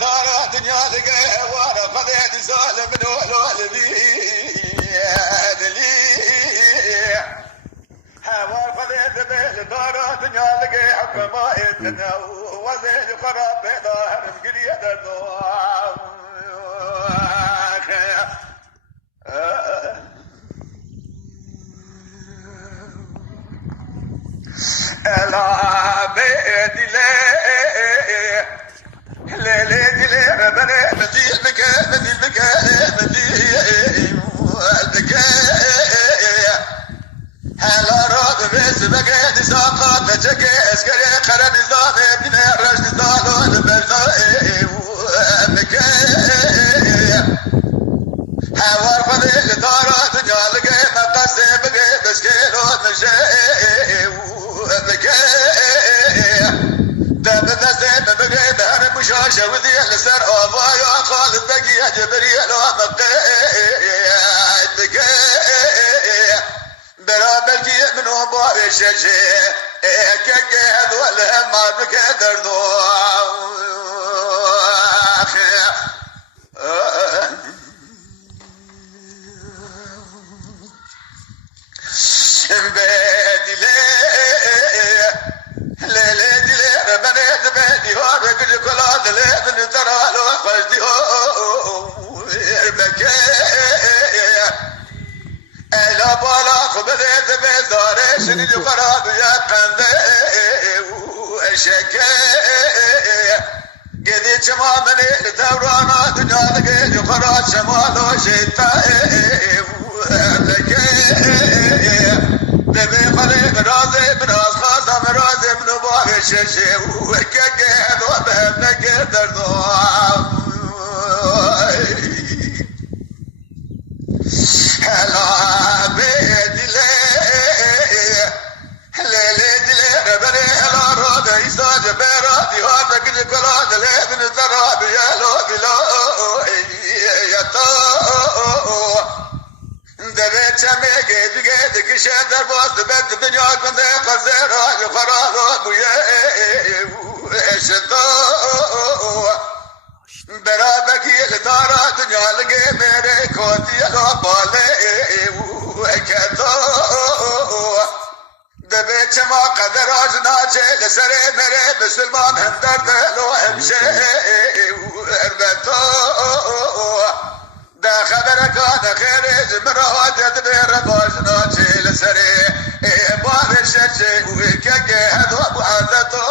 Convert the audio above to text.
دار دنيا لقى وانا خذيت ظالم من والوالدي حوار خذيت بيل دار دنيا لقى حكما يتنا وزيد خراب بيضا هم قرية الدوام لا بيدي ليلي ربنا مدي بك مدي بك مدي هلا راد بس بك دي ساقط تجك اسكري قرن زاد ابن رشد زالون برزاي بك حوار خذ دارات جالك مقص بك بسكيلو مشي بك دبنا بك دار مشاشه وذي السر ابا يا خالد بقي يا جبريل ومقي بك برابر جي منو بارش شيء كك هذول ما بك دردو بدي ليه دي ربنا تبدي هو بكل كل دليل من ترى لو خرجتي هو بك لا بالا خبرت بزارش اللي خراب يا قنده وشكه قدي جما من الدورانا دنيا خراب شمال وشتاء دبي خليق رازي براز خاصم رازي من باغش شي وكك وبهنك دردو هلا بيدي ليه دلي ربري هلا رود يساج بيرادي هاتك الكلاد ليه من تراب يا لو بلا يا تو دبي چمه گید گید کشه در باز بد دنیا کنده قزرا خراب بویا اشتو برابر کی دارا دنیا لگے میرے کوتی لو بالے کتو دبی چما قدر آجنا چه لسرے میرے مسلمان ہم درد لو ہمشے اربتو دا خبر کان خیر مرا جد بیر باجنا چه لسرے بارش چه وکه هدو عادتو